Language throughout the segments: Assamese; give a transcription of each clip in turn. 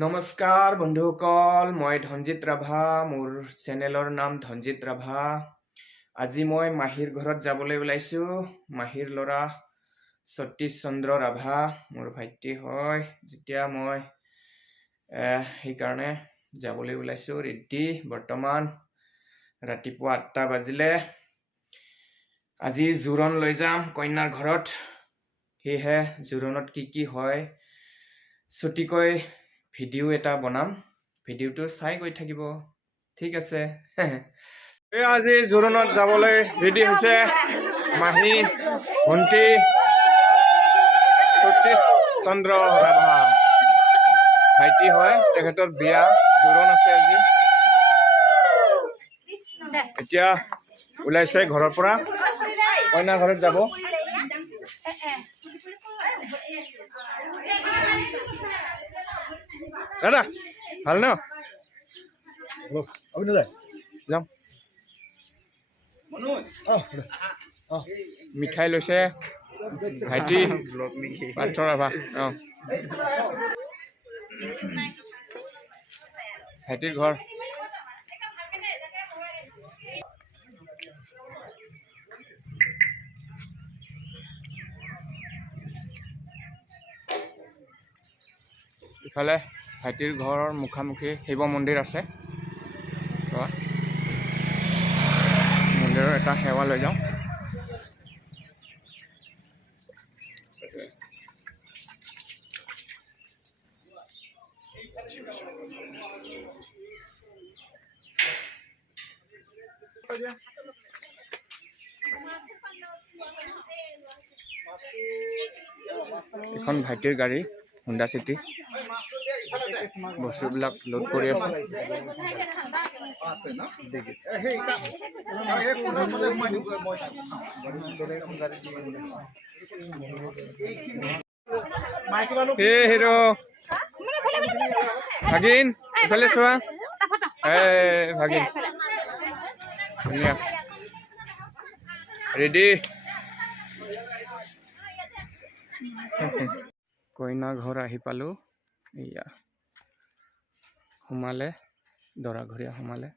নমস্কাৰ বন্ধুসকল, মই ধনজিত ৰাভা। মোৰ চেনেলৰ নাম ধনজিত ৰাভা। আজি মই মাহীৰ ঘৰত যাবলৈ ওলাইছো। মাহীৰ ল'ৰা সতীশ চন্দ্ৰ ৰাভা মোৰ ভাইটি হয়। যেতিয়া মই সেইকাৰণে যাবলৈ ওলাইছো ৰেডি। বৰ্তমান ৰাতিপুৱা 8টা বাজিলে। আজি জোৰোণ লৈ যাম কইনাৰ ঘৰত। সেয়েহে জোৰোণত কি হয় ছুটিকৈ ভিডিঅ' এটা বনাম। ভিডিঅ'টো চাই গৈ থাকিব, ঠিক আছে। আজি জোৰোণত যাবলৈ ৰেডি হৈছে মাহী ভণ্টি সতীশ চন্দ্ৰ ৰাভা ভাইটি হয়। তেখেতৰ বিয়া জোৰোণ আছে আজি। এতিয়া ওলাইছে ঘৰৰ পৰা, কইনাৰ ঘৰত যাব। দাদা ভাল ন? যাম। মিঠাই লৈছে ভাইটি পাৰ্থ ৰাভা। ভাইটিৰ ঘৰ। ইফালে ভাইটিৰ ঘৰৰ মুখামুখি শিৱ মন্দিৰ আছে। মন্দিৰৰ এটা সেৱা লৈ যাওঁ। এখন ভাইটিৰ গাড়ী হুণ্ডা চিটি, বস্তুবিলাক লোড কৰি আছে। হিৰো ভাগিন ইফালে চোৱা। ভাগিন ধুনীয়া ৰেডি। কইনা ঘৰ আহি পালো। এয়া সোমালে, দৰা ঘৰীয়া সোমালে।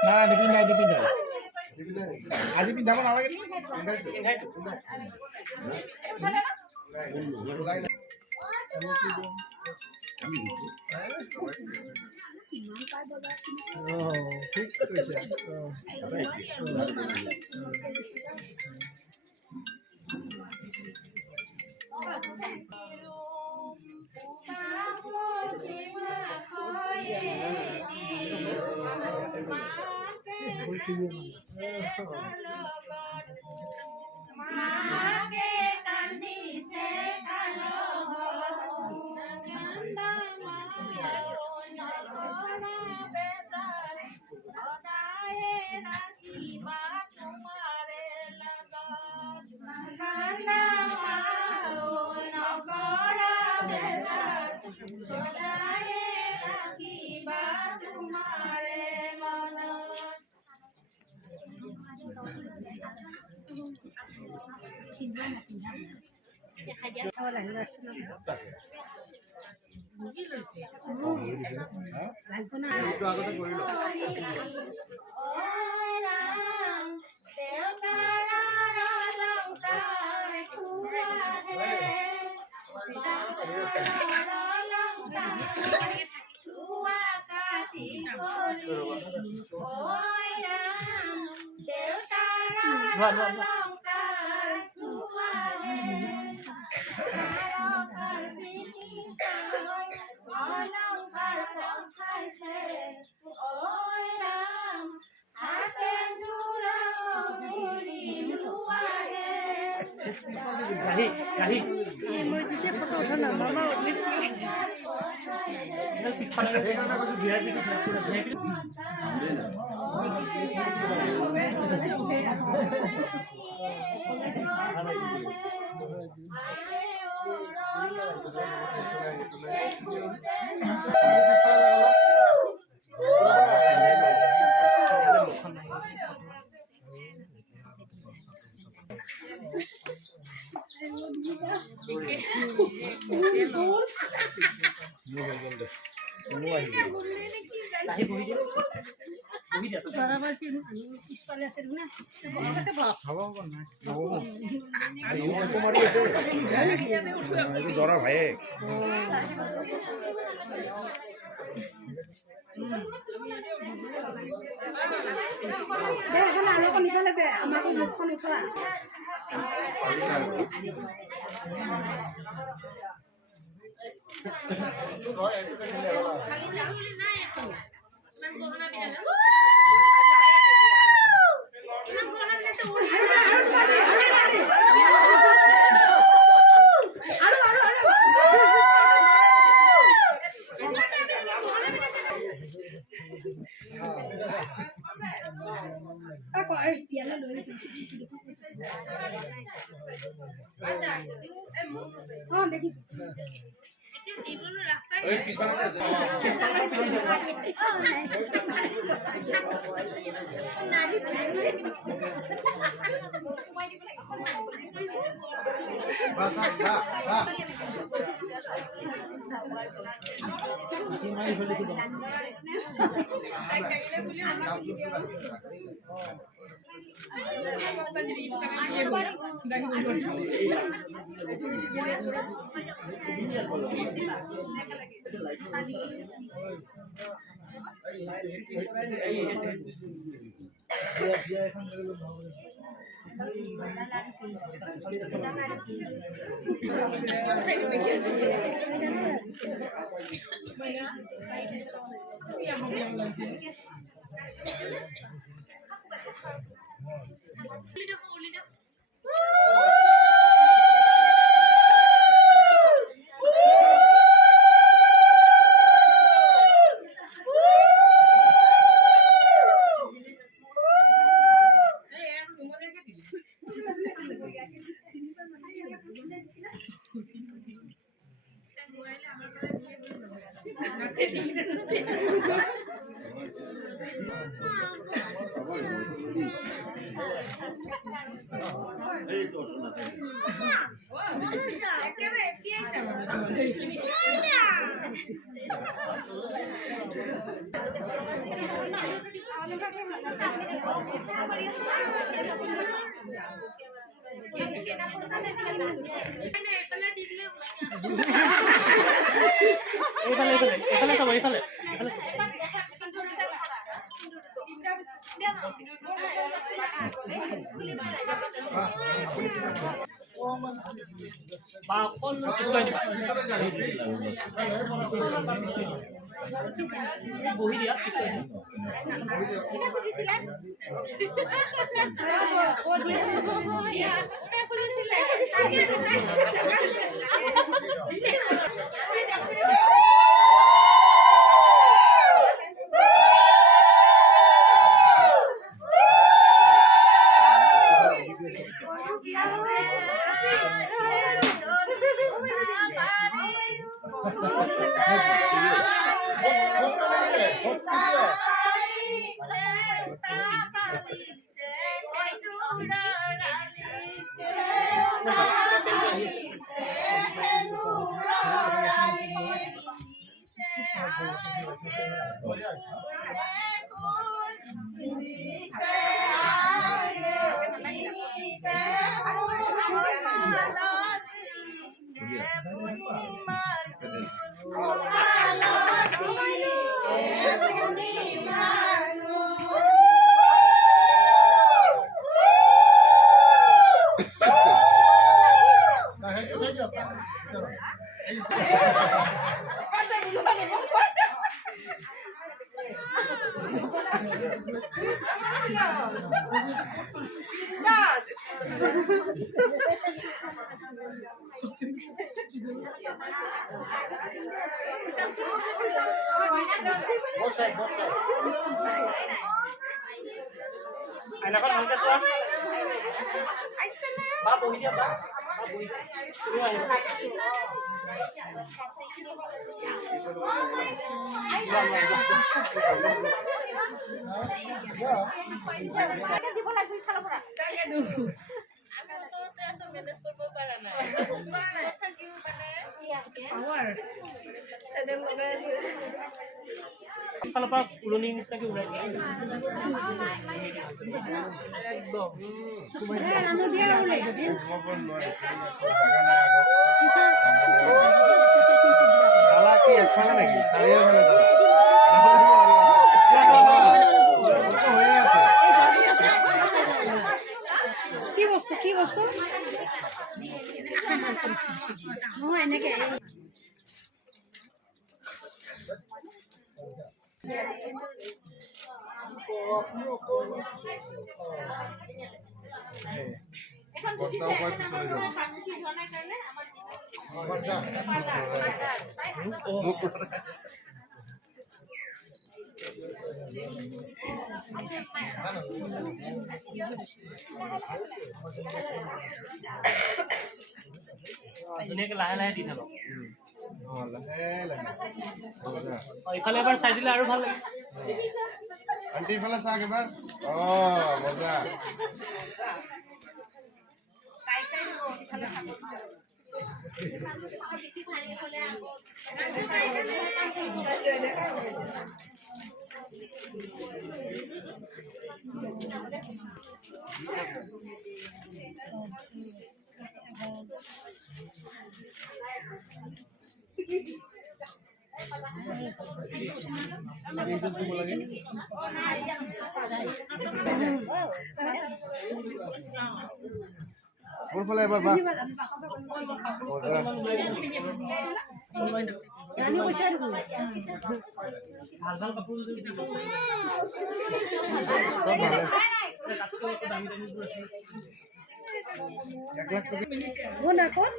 Nah, dipindah, dipindah. Aji pindah apa lagi? Oh, ঠিক আছে। গ'ল দে কোনো আহিব হ'ব নাই মাৰি আছে এইটো জৰা ভায়ে ফালৰ পৰা পুৰণি নিচিনাকে ওলাই কি একফালে নেকি চাৰিওফালে কি বস্তু নহয় এনেকে ধুনীয়াকে লাহে লাহে দি থাকক ইফালে এবাৰ চাই দিলে আৰু ভাল লাগে আন্টি ইফালে চাওক এবাৰ মজা মোৰ ফালে এবাৰ বা ৰাণী পইচা দেখোন ভাল ভাল কাপোৰ যদি দিব কোন কোন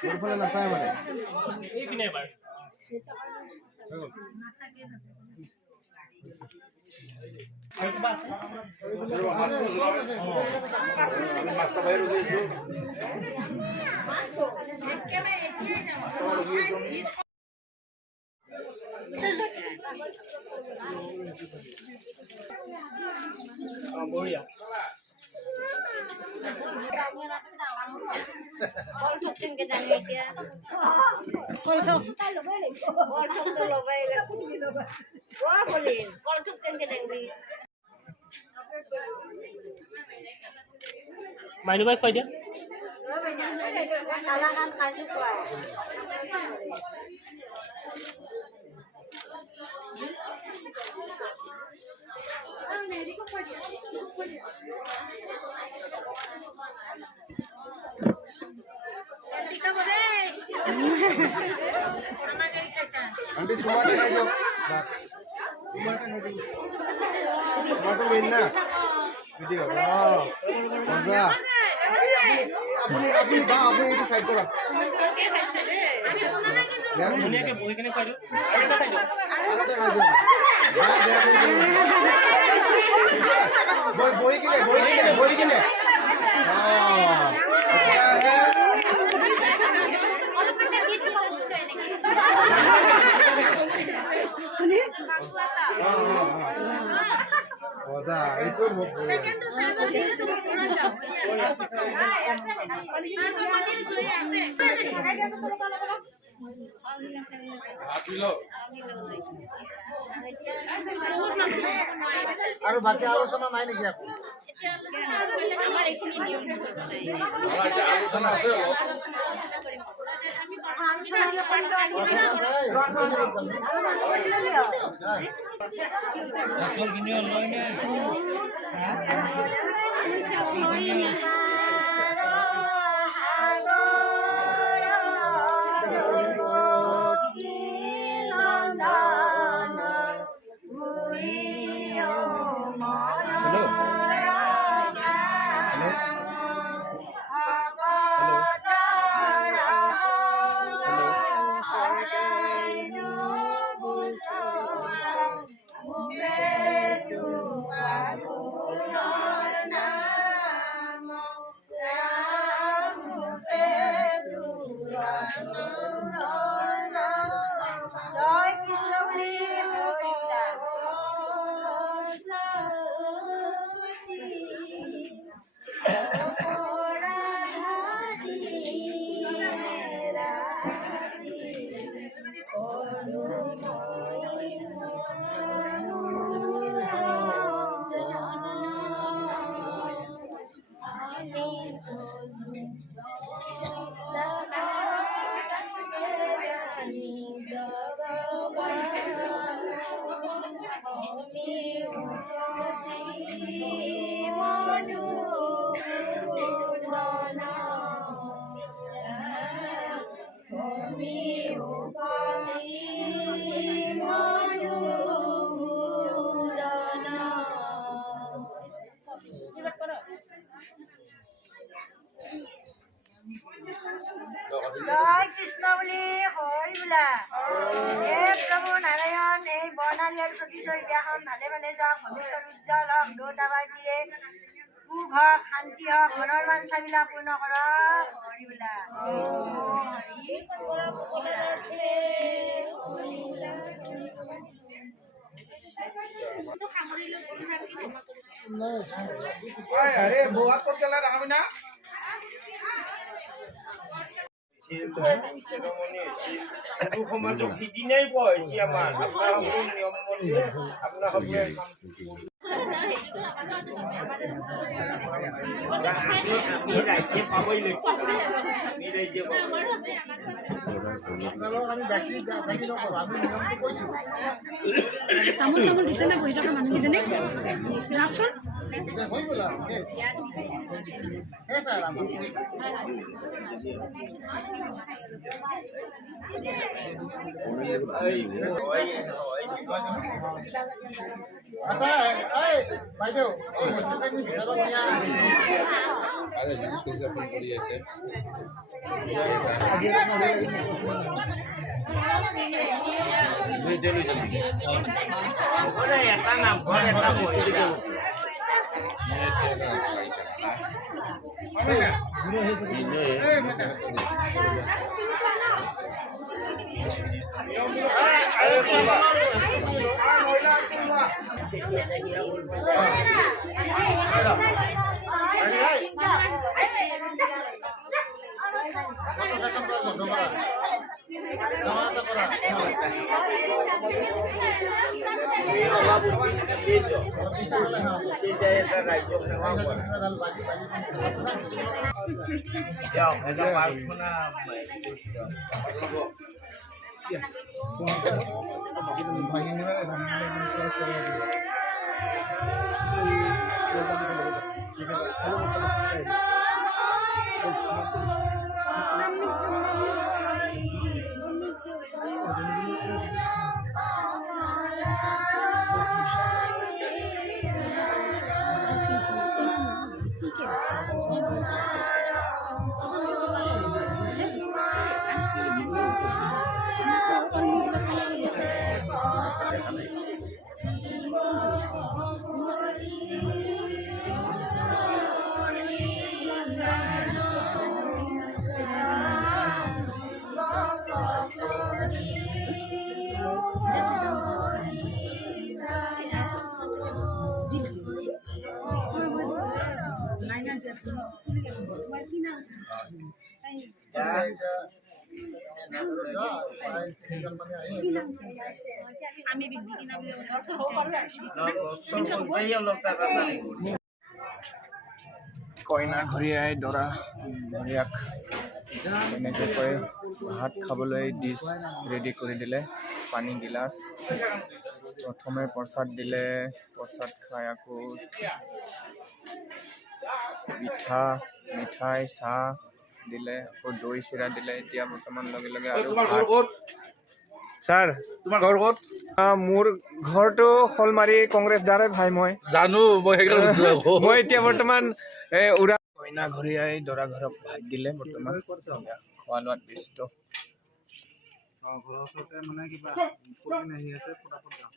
মোৰ ফালে নাচায় মানে এইপিনে এবাৰ বঢ়িয়া মাইনু বাই খুৱাই দিয়া আন্টি সুমাটা খাই দিও সুমাটা খাই দিও সুমাটো মেইন না ভিডিও মজা আপুনি বা আপুনি এইটো সাইড কৰা ধুনীয়াকে বহি কেনে খুৱাই দিওঁ আৰু এটা খাই দিওঁ বহি কিনে মজা এইটো মোক আৰু বাকী আলোচনা নাই নেকি আলোচনা আছে জয় কৃষ্ণ বুলি হৰিলা জয় কৃষ্ণ বুলি হৰি বোলা হে প্ৰভু নাৰায়ণ এই বৰ্ণালী আৰু সতীশ্বৰ বিয়াখন ভালে ভালে যাওক ভৱিষ্যত উজ্জ্বল হওক দৌতাবাই দিয়ে সুখ হওক শান্তি হওক মনৰ বাঞ্ছাবিলাক পূৰ্ণ কৰক হৰি বোলা আৰে বউয়াত কত গেলা ৰাখবি না হিন্দু সমাজক সিদিনাই কোৱা হৈছে আমাৰ আপোনাৰ সকলো নিয়ম মতে আপোনাৰ সকলোৱে আমি ৰাজ্যে পাবই লাগিব আমি ৰাজ্যে পাব আপোনালোক আমি বেছি নকৰোঁ আমি নিয়মটো কৈছোঁ তামোল চামোল দিছে নে বহি থকা মানুহকেইজনীক ৰাখচোন হৈ গ'ল আৰু ছাৰ আমাৰ আচ্ছা এই বাইদেউ এই বস্তুখিনি ভিতৰত নিয়া এটা নামঘৰ এটা মহিলা কইনা ঘৰীয়াই দৰা ঘৰীয়াক এনেকৈ কৈ ভাত খাবলৈ ডিছ ৰেডি কৰি দিলে পানী গিলাচ প্ৰথমে প্ৰসাদ দিলে প্ৰসাদ খাই আকৌ পিঠা মিঠাই চাহ দিলে আকৌ দৈ চিৰা দিলে এতিয়া বৰ্তমান লগে লগে আৰু ছাৰ তোমাৰ ঘৰ ক'ত মোৰ ঘৰটো শলমাৰী কংগ্ৰেছ দাৰে ভাই মই জানো মই সেইকাৰণে মই এতিয়া বৰ্তমান উৰা কইনা ঘৰীয়াই দৰা ঘৰক ভাত দিলে বৰ্তমান খোৱা লোৱাত ব্যস্ত ঘৰৰ ওচৰতে মানে কিবা আহি আছে ফটাফট যাওঁ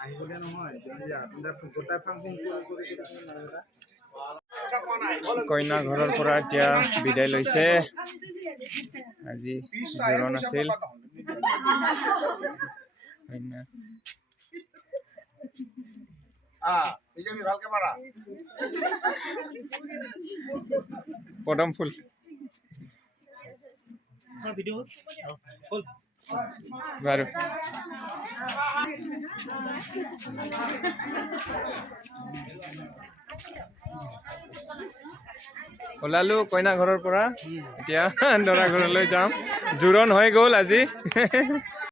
আহিবলে নহয় গোটাই ফাং ফুং কৰি কইনা ঘৰৰ পৰা এতিয়া বিদায় লৈছে আজি জোৰণ আছিল কইনা ভালকে মাৰা পদম ফুল ভিডিঅ' হ'ল বাৰু ওলালো কইনা ঘৰৰ পৰা এতিয়া দৰা ঘৰলৈ যাম জোৰণ হৈ গ'ল আজি